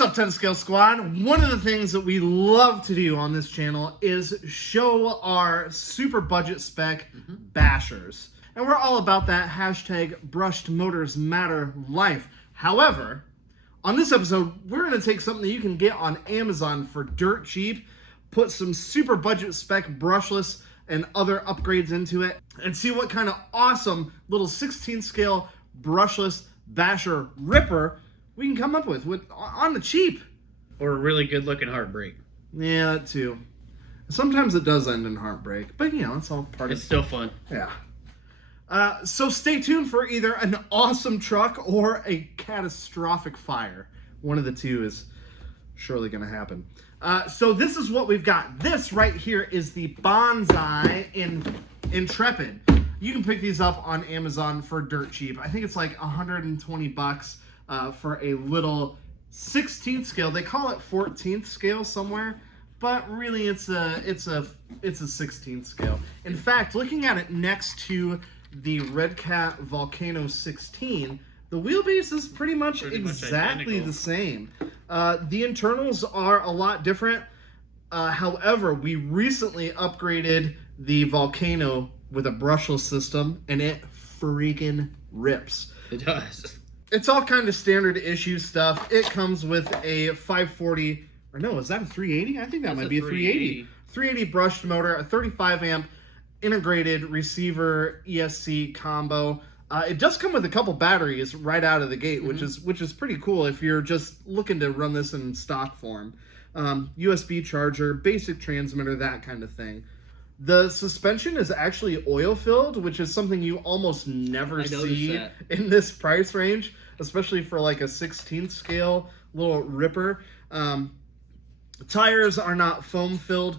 What's up, 10 Scale Squad? One of the things that we love to do on this channel is show our super budget spec bashers. And we're all about that hashtag brushed motors matter life. However, on this episode, we're going to take something that you can get on Amazon for dirt cheap, put some super budget spec brushless and other upgrades into it, and see what kind of awesome little 16 scale brushless basher ripper we can come up with on the cheap. Or a really good looking heartbreak. Yeah, that too. Sometimes it does end in heartbreak, but you know, it's all part of it. It's still fun. Yeah. So stay tuned for either an awesome truck or a catastrophic fire. One of the two is surely going to happen. So this is what we've got. This right here is the Bonzai Intrepid. You can pick these up on Amazon for dirt cheap. I think it's like $120 for a little 16th scale. They call it 14th scale somewhere, but really it's a 16th scale. In fact, looking at it next to the Red Cat Volcano 16, the wheelbase is pretty much exactly the same. The internals are a lot different. However, we recently upgraded the Volcano with a brushless system, and it freaking rips. It does. It's all kind of standard issue stuff. It comes with a 540, or no, is that a 380? I think that might be a 380. 380 brushed motor, a 35 amp integrated receiver ESC combo. It does come with a couple batteries right out of the gate, which is pretty cool if you're just looking to run this in stock form. USB charger, basic transmitter, that kind of thing. The suspension is actually oil-filled, which is something you almost never see in this price range, especially for like a 16th scale little ripper. Tires are not foam-filled.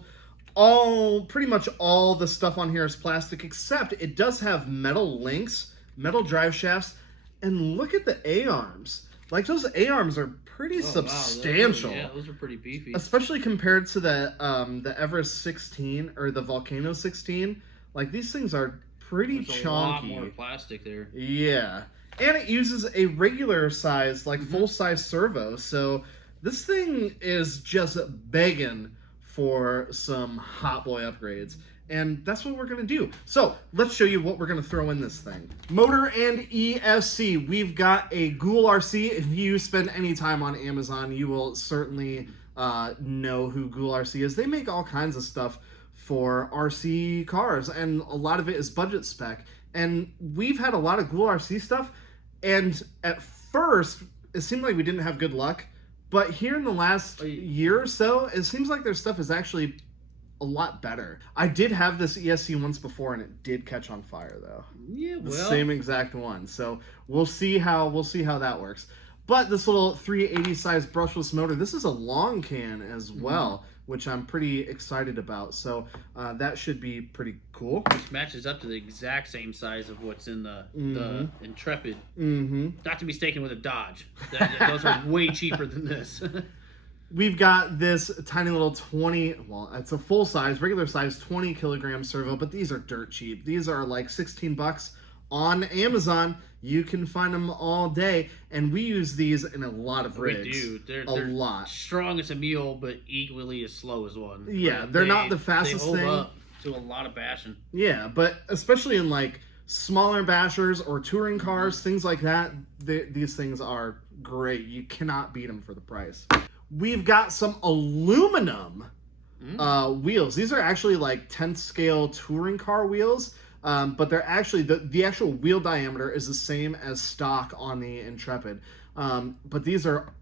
Pretty much all the stuff on here is plastic, except it does have metal links, metal drive shafts, and look at the A-arms. Like, those A-arms are pretty substantial. Wow, those are pretty beefy. Especially compared to the Everest 16 or the Volcano 16. Like, these things are pretty chunky. A lot more plastic there. Yeah. And it uses a regular size, like full-size servo. So this thing is just begging for some hot boy upgrades. And that's what we're going to do. So let's show you what we're going to throw in this thing. Motor and ESC. We've got a Ghoul RC. If you spend any time on Amazon, you will certainly know who Ghoul RC is. They make all kinds of stuff for RC cars, and a lot of it is budget spec. And we've had a lot of Ghoul RC stuff, and at first, it seemed like we didn't have good luck. But here in the last year or so, it seems like their stuff is actually a lot better. I did have this ESC once before, and it did catch on fire though. Yeah, well, the same exact one. So we'll see how that works. But this little 380 size brushless motor, this is a long can as well, which I'm pretty excited about. So that should be pretty cool. Which matches up to the exact same size of what's in the Intrepid. Not to be mistaken with a Dodge. Those are way cheaper than this. We've got this tiny little 20, well, it's a full size, regular size 20 kilogram servo, but these are dirt cheap. These are like $16 on Amazon. You can find them all day, and we use these in a lot of rigs. We do. They're lot. Strong as a mule, but equally as slow as one. Yeah, they're not the fastest thing. They hold up to a lot of bashing. Yeah, but especially in like smaller bashers or touring cars, things like that, these things are great. You cannot beat them for the price. We've got some aluminum wheels. These are actually like 10th scale touring car wheels, but they're actually, the actual wheel diameter is the same as stock on the Intrepid. But these are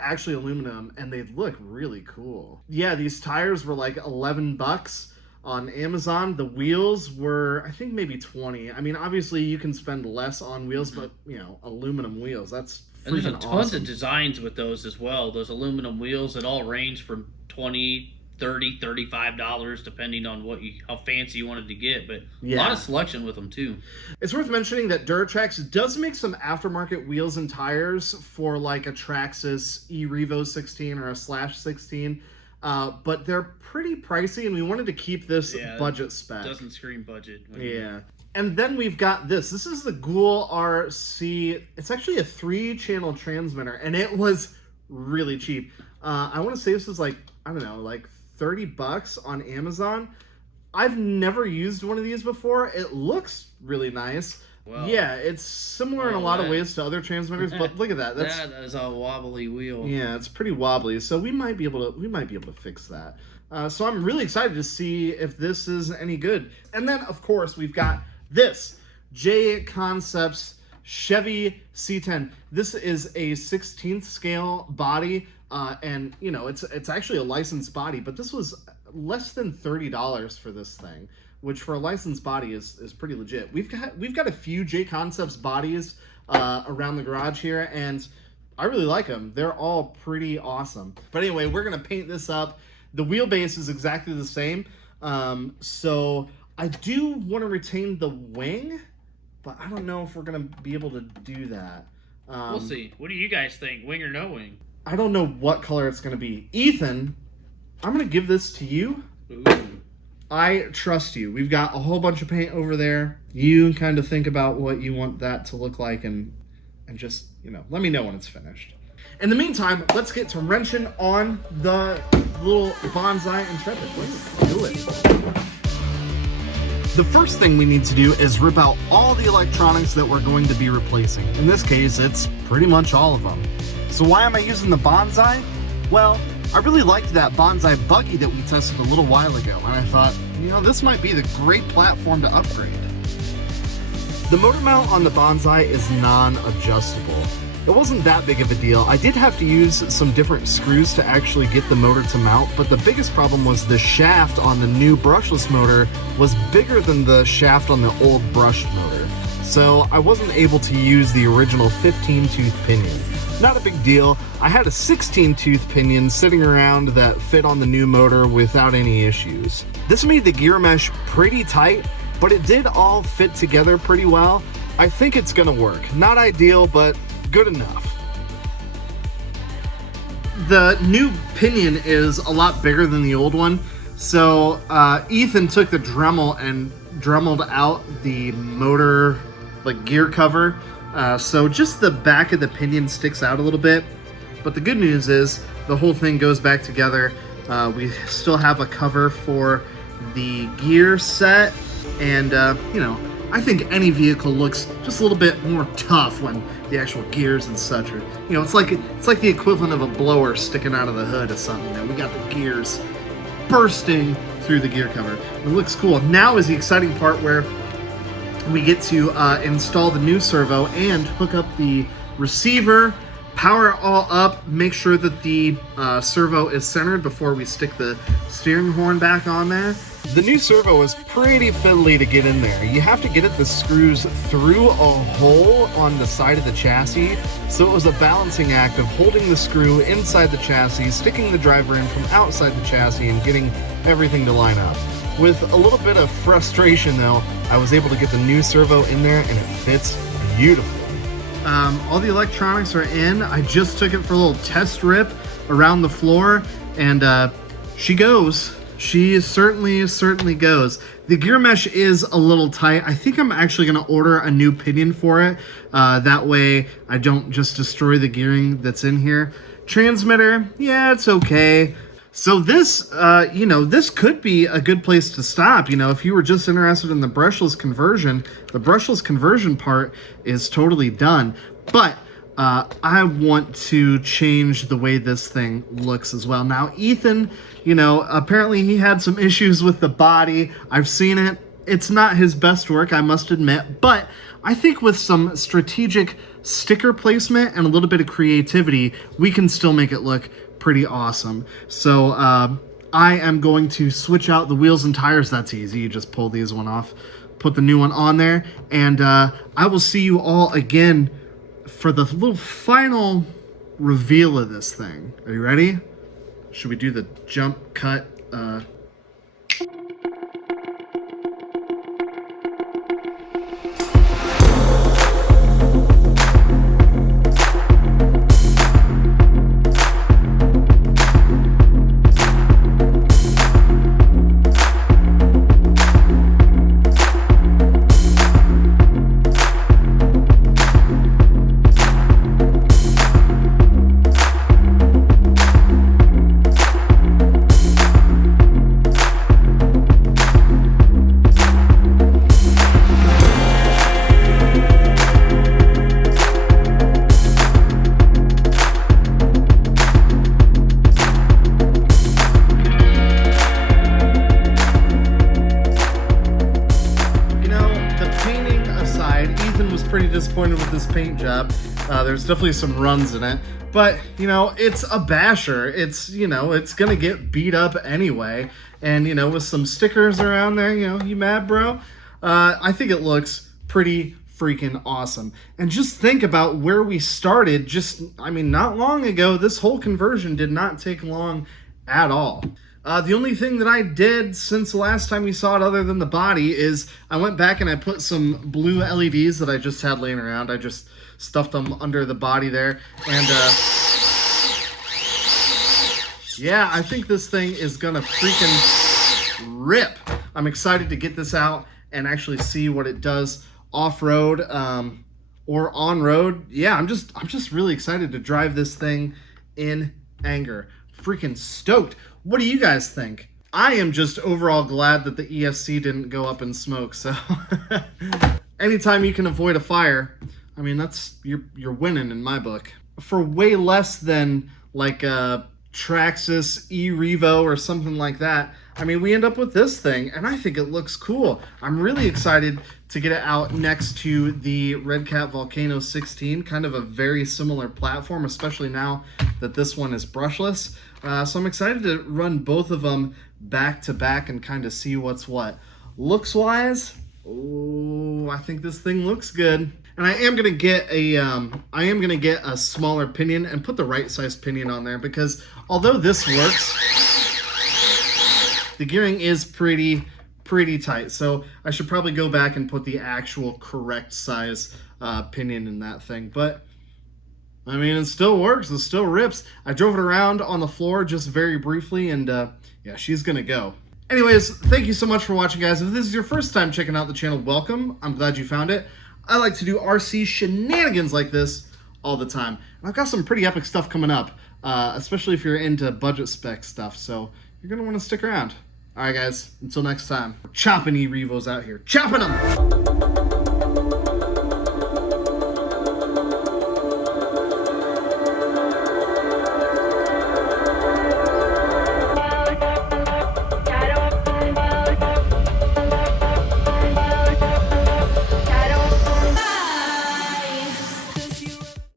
actually aluminum, and they look really cool. Yeah, these tires were like $11 on Amazon. The wheels were, I think, maybe 20. I mean, obviously you can spend less on wheels, but you know, aluminum wheels, that's and there's tons awesome. Of designs with those as well. Those aluminum wheels that all range from $20, $30, $35 depending on how fancy you wanted to get, but a lot of selection with them too. It's worth mentioning that Duratrax does make some aftermarket wheels and tires for like a Traxxas e-Revo 16 or a Slash 16, but they're pretty pricey, and we wanted to keep this budget spec. It doesn't scream budget. And then we've got this. This is the Ghoul RC. It's actually a 3-channel transmitter, and it was really cheap. I want to say this is like, I don't know, like $30 on Amazon. I've never used one of these before. It looks really nice. Wow. Yeah, it's similar in a lot of ways to other transmitters, but look at that. That is a wobbly wheel. Yeah, it's pretty wobbly. So we might be able to fix that. So I'm really excited to see if this is any good. And then of course we've got this J Concepts Chevy C10. This is a 16th scale body, and you know it's actually a licensed body, but this was less than $30 for this thing, which for a licensed body is pretty legit. We've got a few J Concepts bodies around the garage here, and I really like them. They're all pretty awesome. But anyway, we're gonna paint this up. The wheelbase is exactly the same, so I do want to retain the wing, but I don't know if we're gonna be able to do that. We'll see. What do you guys think? Wing or no wing? I don't know what color it's gonna be. Ethan, I'm gonna give this to you. Ooh. I trust you. We've got a whole bunch of paint over there. You kind of think about what you want that to look like, and just, you know, let me know when it's finished. In the meantime, let's get to wrenching on the little Bonzai Intrepid. Let's do it. The first thing we need to do is rip out all the electronics that we're going to be replacing. In this case, it's pretty much all of them. So why am I using the Bonzai? Well, I really liked that Bonzai buggy that we tested a little while ago, and I thought, you know, this might be the great platform to upgrade. The motor mount on the Bonzai is non-adjustable. It wasn't that big of a deal. I did have to use some different screws to actually get the motor to mount, but the biggest problem was the shaft on the new brushless motor was bigger than the shaft on the old brushed motor. So I wasn't able to use the original 15-tooth pinion. Not a big deal. I had a 16-tooth pinion sitting around that fit on the new motor without any issues. This made the gear mesh pretty tight, but it did all fit together pretty well. I think it's gonna work. Not ideal, but good enough. The new pinion is a lot bigger than the old one, so Ethan took the Dremel and dremeled out the motor, like, gear cover, so just the back of the pinion sticks out a little bit, but the good news is the whole thing goes back together. We still have a cover for the gear set, and you know, I think any vehicle looks just a little bit more tough when the actual gears and such are, you know, it's like the equivalent of a blower sticking out of the hood or something. You know, we got the gears bursting through the gear cover. It looks cool. Now is the exciting part where we get to install the new servo and hook up the receiver, power it all up, make sure that the servo is centered before we stick the steering horn back on there. The new servo is pretty fiddly to get in there. You have to get the screws through a hole on the side of the chassis, so it was a balancing act of holding the screw inside the chassis, sticking the driver in from outside the chassis, and getting everything to line up. With a little bit of frustration though, I was able to get the new servo in there and it fits beautifully. All the electronics are in. I just took it for a little test rip around the floor, and she goes. She certainly goes. The gear mesh is a little tight. I think I'm actually going to order a new pinion for it. That way I don't just destroy the gearing that's in here. Transmitter, yeah, it's okay. So this, you know, this could be a good place to stop. You know, if you were just interested in the brushless conversion part is totally done. But I want to change the way this thing looks as well. Now, Ethan, you know, apparently he had some issues with the body. I've seen it. It's not his best work, I must admit. But I think with some strategic sticker placement and a little bit of creativity, we can still make it look pretty awesome. So I am going to switch out the wheels and tires. That's easy. You just pull these one off, put the new one on there, and I will see you all again for the little final reveal of this thing. Are you ready? Should we do the jump cut? disappointed with this paint job. There's definitely some runs in it, but you know, it's a basher. It's, you know, it's gonna get beat up anyway. And you know, with some stickers around there, you know, you mad, bro? I think it looks pretty freaking awesome. And just think about where we started just, I mean, not long ago. This whole conversion did not take long at all. The only thing that I did since the last time we saw it other than the body is I went back and I put some blue LEDs that I just had laying around. I just stuffed them under the body there. And yeah, I think this thing is gonna freaking rip. I'm excited to get this out and actually see what it does off-road or on-road. Yeah, I'm just really excited to drive this thing in anger. Freaking stoked. What do you guys think? I am just overall glad that the ESC didn't go up in smoke. So anytime you can avoid a fire, I mean, that's you're winning in my book. For way less than like a Traxxas E-Revo or something like that, I mean, we end up with this thing, and I think it looks cool. I'm really excited to get it out next to the Red Cat Volcano 16, kind of a very similar platform, especially now that this one is brushless. So I'm excited to run both of them back to back and kind of see what's what. Looks wise, oh, I think this thing looks good. And I am gonna get a smaller pinion and put the right size pinion on there, because although this works, the gearing is pretty tight. So I should probably go back and put the actual correct size pinion in that thing. But I mean, it still works. It still rips. I drove it around on the floor just very briefly, and yeah, she's gonna go. Anyways, thank you so much for watching, guys. If this is your first time checking out the channel, welcome. I'm glad you found it. I like to do RC shenanigans like this all the time. And I've got some pretty epic stuff coming up, especially if you're into budget spec stuff. So you're gonna want to stick around. All right, guys. Until next time, chopping E-Revos out here, chopping them.